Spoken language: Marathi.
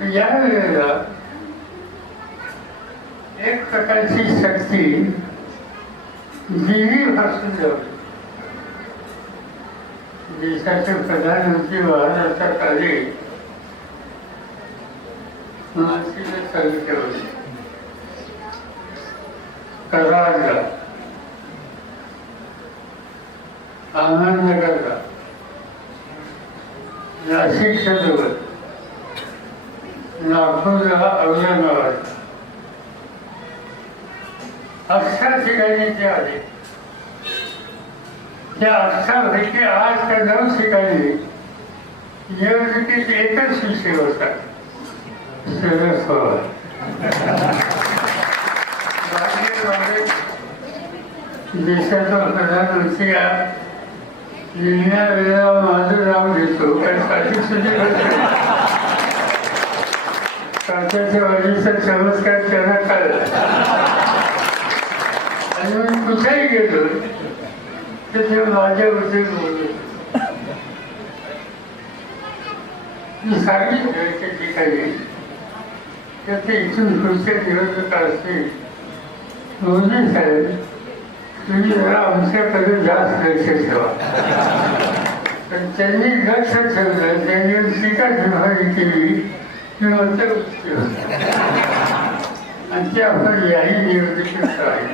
या वेळेला एक प्रकारची शक्ती जीवी भासून लावली देशाचे प्रधानमंत्री महाराष्ट्रात आले माणसीला सांगितले होते कराडला. अहमदनगरला. नाशिकच्या जवळ. नागपूरला औरंगाबाद अशा ठिकाणी ते आले त्या अठरापैकी आज त्या नऊ ठिकाणी निवडणुकीत एकच विषय होता शरद पवार देशाचा प्रधानमंत्री लिहिण्या वेळेला माझं नाव घेतो कारण साधी सुधी काचाच्या वाणीचा चमत्कार त्यांना कळला आणि मी कुठेही गेलो तर ते माझ्याबद्दल बोलत मी सांगितलं त्या ठिकाणी तर ते इथून पुढचे निवडणूक असतील मोदी साहेब तुम्ही जरा आमच्याकडे जास्त लक्ष ठेवा. पण त्यांनी लक्ष ठेवलं त्यांनी टीका निर्माणी केली. की? आणि ते आपण याही निवडणुकीत आहे